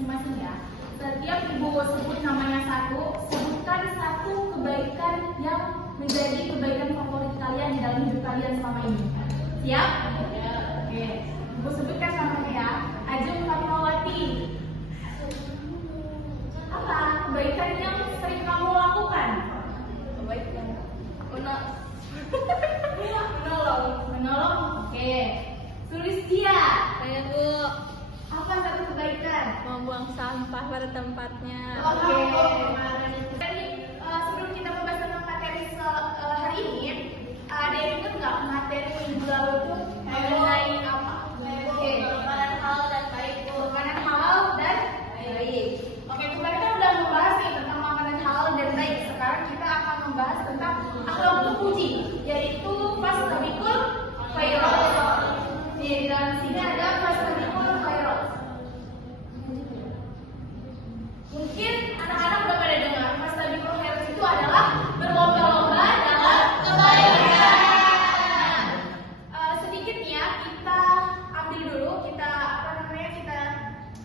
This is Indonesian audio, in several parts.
masing-masing ya. Setiap ibu sebut namanya satu, sebutkan satu kebaikan yang menjadi kebaikan favorit kalian di dalam hidup kalian selama ini. Siap? Ya. Oke. Ibu sebutkan namanya ya. Ajeng Fatmawati. Apa kebaikan yang sering kamu lakukan? Kebaikan. Menolong. Oke. Sulistia. Saya Bu, Apa satu kebaikan? membuang sampah pada tempatnya. Oke. Jadi sebelum kita membahas tentang materi hari ini, ada yang ingat nggak materi minggu lalu itu mengenai apa? Oke. Makanan halal dan baik Bu. Makanan halal dan baik. Oke, kemarin kita udah membahas nih tentang makanan halal dan baik. Sekarang kita akan membahas tentang akhlak puji, yaitu fastabiqul khairat. Di dalam sini ada fastabiqul khairat. Mungkin anak-anak udah pada dengar, fastabiqul khairat itu adalah berlomba-lomba dalam kebaikan. Sedikit ya, kita ambil dulu, kita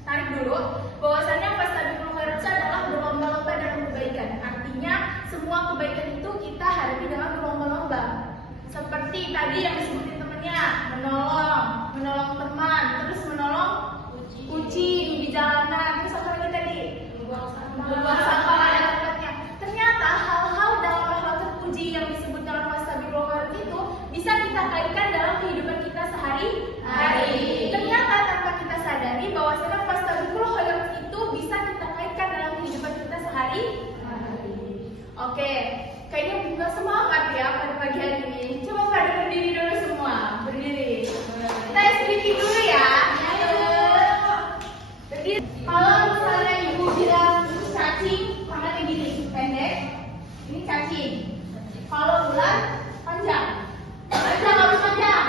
tarik dulu bahwasannya fastabiqul khairat itu adalah berlomba-lomba dalam kebaikan. Artinya semua kebaikan itu kita hadapi dengan berlomba-lomba. Seperti tadi yang disebutin temennya, menolong teman, terus menolong kucing di jalanan, terus apa lagi tadi? Membuang sampah pada tempatnya. Ternyata hal-hal dalam akhlak terpuji yang disebut dalam fastabiqul khairat itu bisa kita kaitkan dalam kehidupan kita sehari-hari. Ternyata tanpa kita sadari bahwasanya fastabiqul khairat itu bisa kita kaitkan dalam kehidupan kita sehari-hari. Oke, kayaknya bukan semangat ya pada pagi hari ini. Coba pada berdiri dulu semua, berdiri. Kita sedikit dulu ya. Berdiri. Kalau misalnya ibu bilang cacing, tangannya gini, pendek. Ini cacing. Kalau ular, panjang. Panjang harus panjang.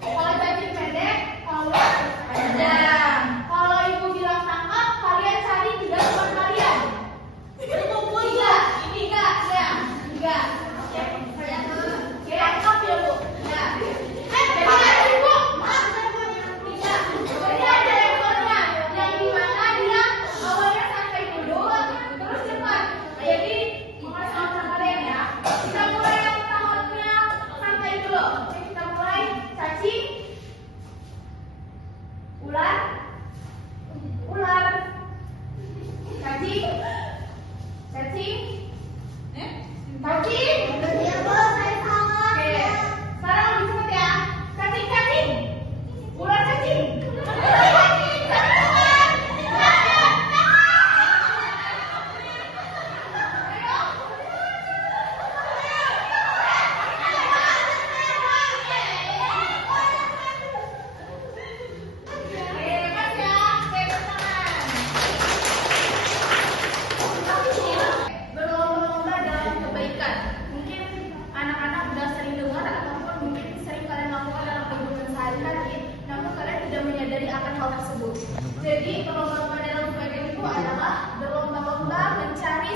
Kalau cacing pendek, kalau ular panjang. Kalau ibu bilang tangkap, kalian cari tiga teman kalian. Berkumpul enggak? Ini enggak? Ya. Enggak. Oke, tangkap ya Bu. Ya. Jadi ada Bu. Maaf, tiga. Jadi ada ekornya. Yang dimana dia awalnya santai dulu, terus cepat. Jadi mulai sama kalian ya. Kita mulai yang tahapnya santai dulu. Oke, kita mulai cacing, ular, cacing, cacing. Iya Bu, saya sama. Oke, sekarang lebih cepat ya. Cacing, ular cacing. Berlomba-lomba dalam kebaikan. Mungkin anak-anak udah sering dengar ataupun mungkin sering kalian lakukan dalam kehidupan sehari-hari, namun kalian tidak menyadari akan hal tersebut. Jadi berlomba-lomba dalam kebaikan itu adalah berlomba-lomba mencari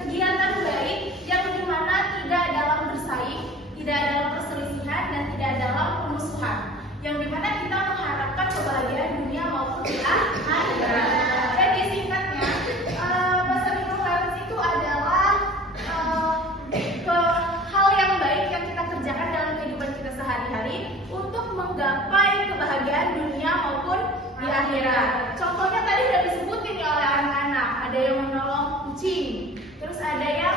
kegiatan baik yang dimana tidak dalam bersaing, tidak dalam perselisihan, dan tidak dalam permusuhan. Yang dimana kita mengharapkan kebahagiaan dunia maupun di akhirat. Jadi singkatnya, fastabiqul khairat itu adalah hal yang baik yang kita kerjakan dalam kehidupan kita sehari-hari untuk menggapai kebahagiaan dunia maupun di akhirat. Contohnya tadi sudah disebutin ya oleh anak-anak. Ada yang menolong kucing, terus ada yang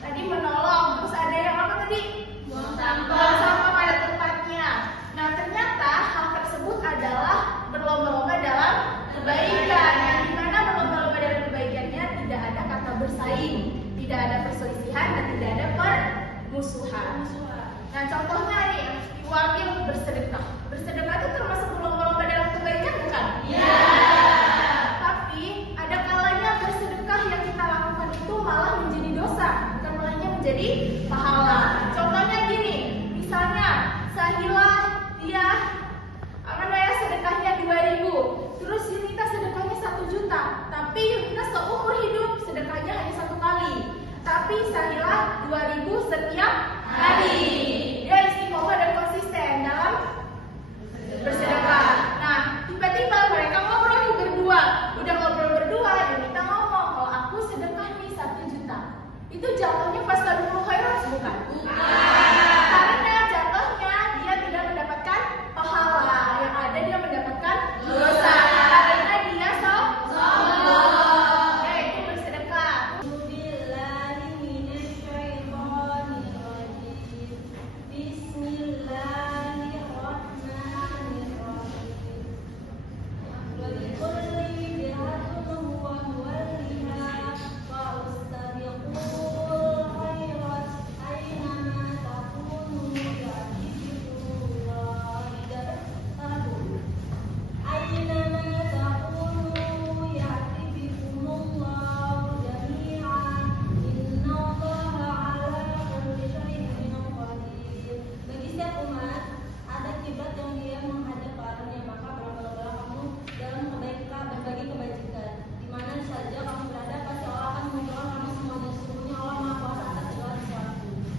tadi menolong, terus ada yang apa tadi? Buang sampah pada tempatnya. Nah, ternyata hal tersebut adalah berlomba-lomba dalam kebaikan. Yang dimana berlomba-lomba dalam kebaikannya tidak ada kata bersaing, tidak ada perselisihan, dan tidak ada permusuhan. Nah, contohnya nih, wakil bersedekah. Bersedekah itu termasuk berlomba-lomba dalam kebaikan bukan? Iya. Tapi ada kalanya bersedekah yang kita lakukan itu malah menjadi dosa, bukan malahnya menjadi pahala. Contohnya gini, misalnya Sahila dia sedekahnya 2.000, terus Yunita sedekahnya 1 juta, tapi Yunita seumur hidup sedekahnya hanya 1 kali, tapi Sahila 2.000 setiap hari. Dia istiqomah dan konsisten dalam bersedekah. Nah, tiba-tiba mereka ngobrol berdua, udah ngobrol itu jatuhnya fastabiqul khairat bukan? Karena jatuhnya dia tidak mendapatkan pahala, yang ada dia mendapatkan dosa karena dia sombong, yaitu bersedekah.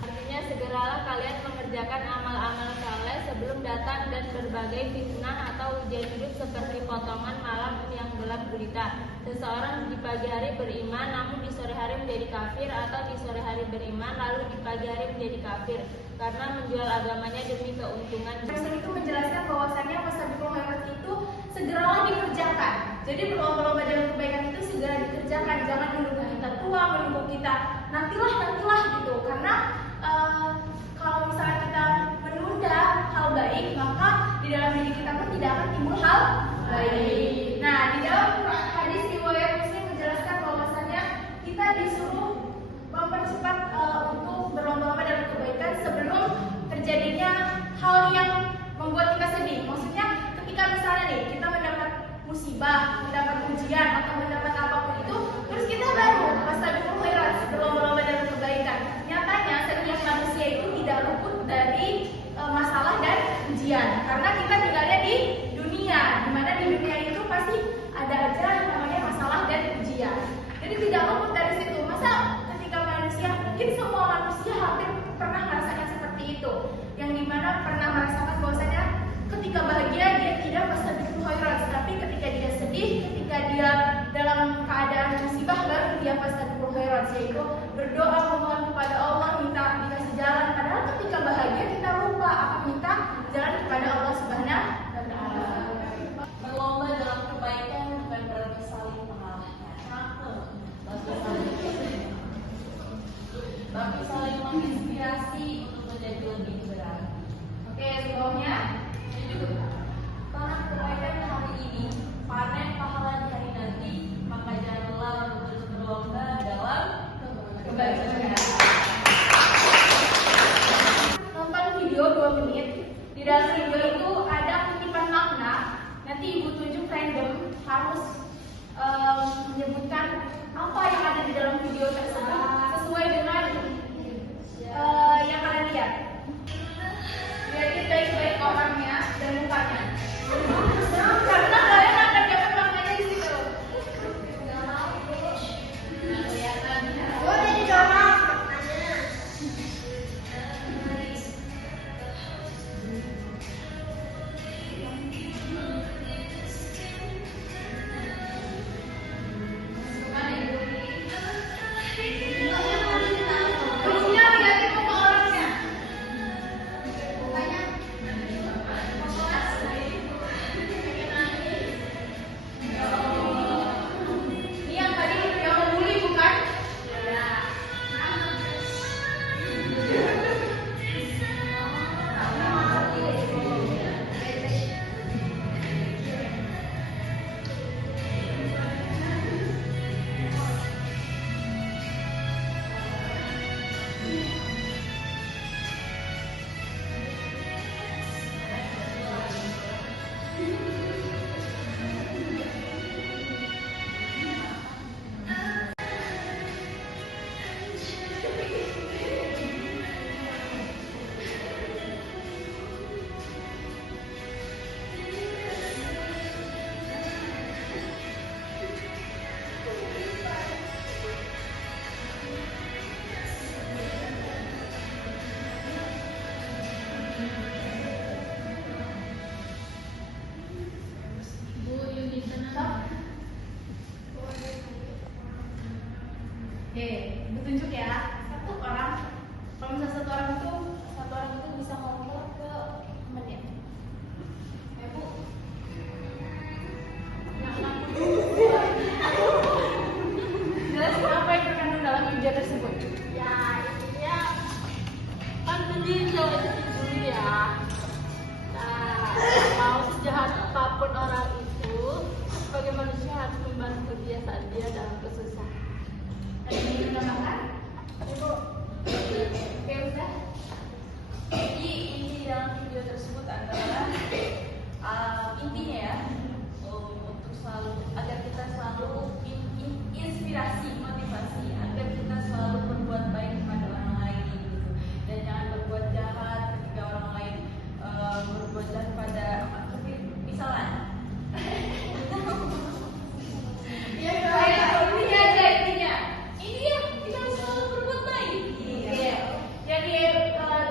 Artinya segeralah kalian mengerjakan amal-amal saleh sebelum datang dan berbagai fitnah atau ujian hidup seperti potongan malam yang gelap gulita. Seseorang di pagi hari beriman namun di sore hari menjadi kafir, atau di sore hari beriman lalu di pagi hari menjadi kafir karena menjual agamanya demi keuntungan. Rasul itu menjelaskan bahwasannya fastabiqul khairat itu segeralah dikerjakan. Jadi berlomba-lomba dalam kebaikan itu segera dikerjakan, jangan menunggu kita tua, menunggu kita nantilah gitu. Karena kalau misalnya kita menunda hal baik, maka di dalam diri kita pun tidak akan timbul hal baik. Nah, di dalam hadis riwayat Muslim menjelaskan bahwasannya kita disuruh mempercepat untuk berlomba-lomba dalam kebaikan sebelum terjadinya hal yang membuat kita sedih. Maksudnya ketika misalnya nih kita mendapat musibah, mendapat ujian atau mendapat apapun itu, terus kita baru fastabiqul khairat, berlomba-lomba dalam kebaikan. Nyatanya setiap manusia itu tidak luput dari masalah dan ujian, karena kita tinggalnya di dunia, di mana di dunia itu pasti ada aja yang namanya masalah dan ujian. Jadi tidak luput dari situ. Masa ketika manusia, mungkin semua manusia hampir pernah merasakan seperti itu, yang dimana pernah merasakan bahwasanya ketika bahagia dia tidak fastabiqul khairat, tapi ketika dia sedih, ketika dia dalam keadaan musibah baru dia fastabiqul khairat, yaitu berdoa memohon kepada Allah minta dikasih jalan. Padahal ketika bahagia kita lupa akan minta jalan kepada Allah Subhanahu wa taala. Berlomba dalam kebaikan bukan berarti saling mengalahkan, tapi saling menginspirasi untuk menjadi lebih berani. Oke, sebelumnya Tanam kebaikan hari ini, panen pahala di hari nanti, maka janganlah untuk berlomba dalam kebaikan. nonton video 2 menit. Di dalam video itu ada kutipan makna. Nanti ibu tunjuk random, harus menyebutkan apa yang ada di dalam video tersebut sesuai dengan yang kalian lihat. Lihatin baik-baik orangnya dan mukanya. Karena kalian akan dapat maknanya di situ. Boleh dijawab. Jadi cowok itu dulu ya. Nah, mau sejahat apapun orang itu, sebagai manusia harus membantu kebiasaan dia dalam kesusahan. Ada yang ingin menambahkan? Ibu. Oke, udah. Jadi inti dalam video tersebut adalah intinya ya untuk selalu agar kita selalu inspirasi, motivasi agar kita selalu berbuat baik kepada orang lain gitu. Dan jangan berbuat jahat ketika orang lain berbuat jahat pada misalnya. Ya, intinya aja intinya. Ini ya kita harus selalu berbuat baik. Iya. Jadi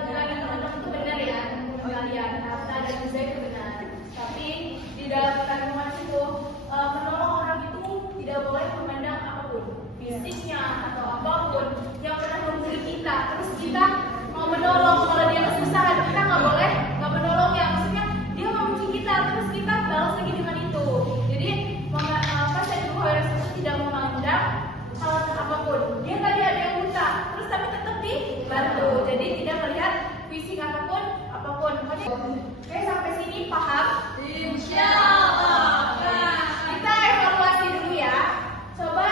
dengan teman-teman itu benar ya, kalian kata dan bisa itu benar. Tapi di dalam kandungan itu menolong orang itu tidak boleh memandang apapun, fisiknya atau apapun yang pernah membuli kita. Terus kita mau menolong, kalau dia kesusahan kita nggak boleh nggak menolong ya. Maksudnya dia memuji kita, terus kita balas lagi dengan itu. Jadi saya juga harus tidak memandang alasan apapun. Dia tadi ada yang buta, terus tapi tetap dibantu. Jadi tidak melihat fisik apapun. Oke, sampai sini paham? Insyaallah. Nah, kita evaluasi dulu ya. Coba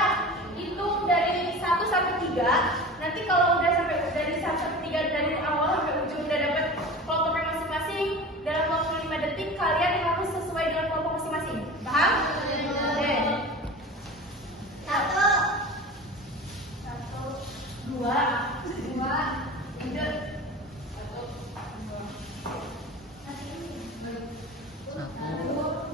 hitung dari 1 sampai 3. Nanti kalau udah sampai dari 1 sampai 3 dari awal sampai ujung udah dapat kelompoknya masing-masing, dalam waktu 5 detik kalian harus sesuai dengan kelompok masing-masing. Paham? Oke. 1, 2, 3. Satu.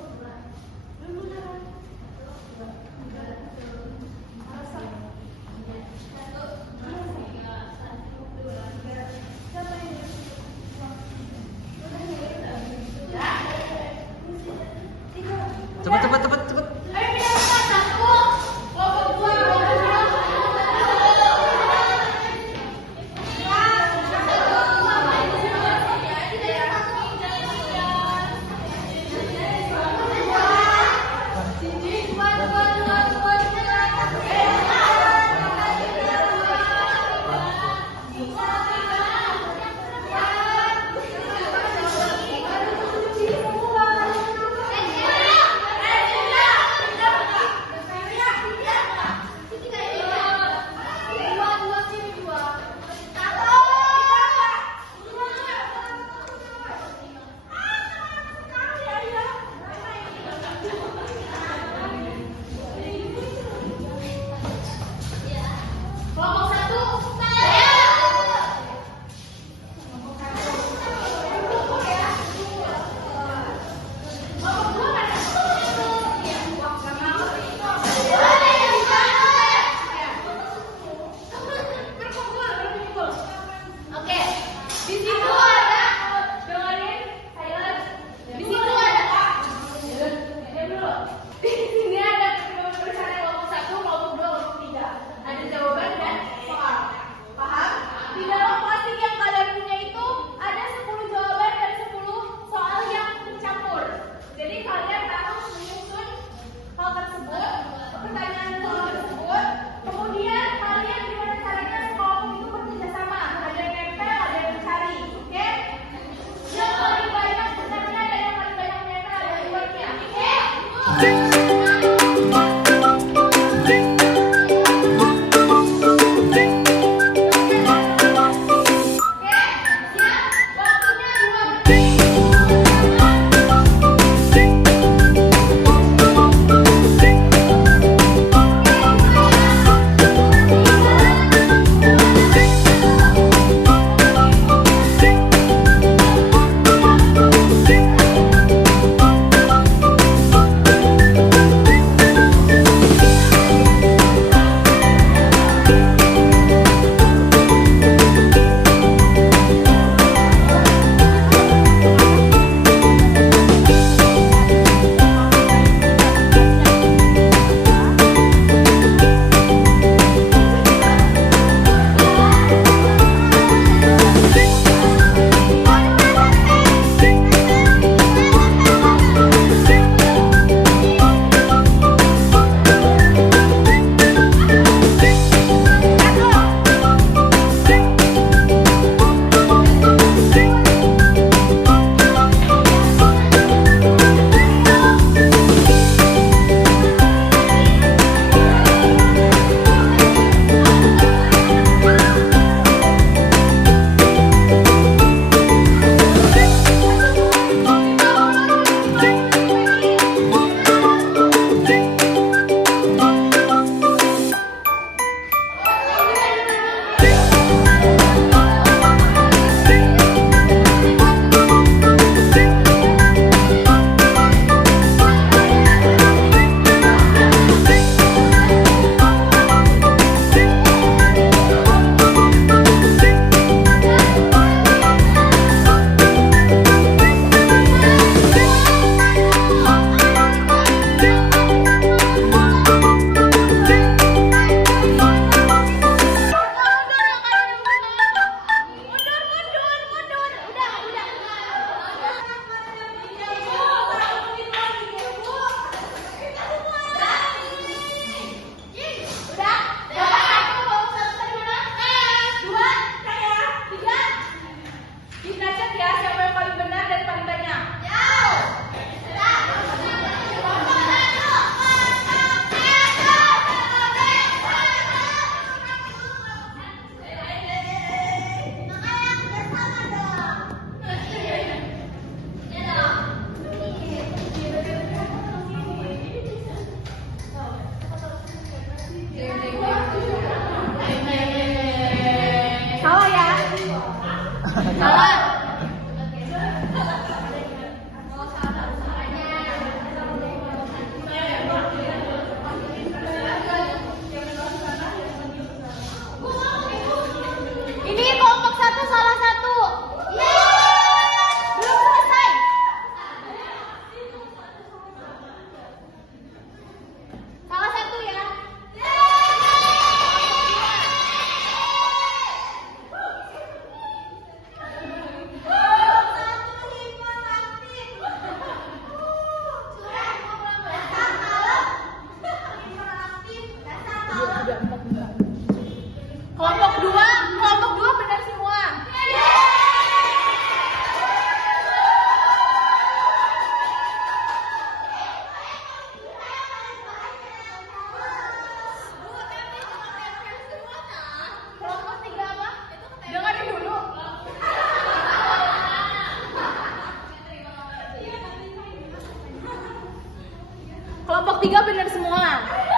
semua.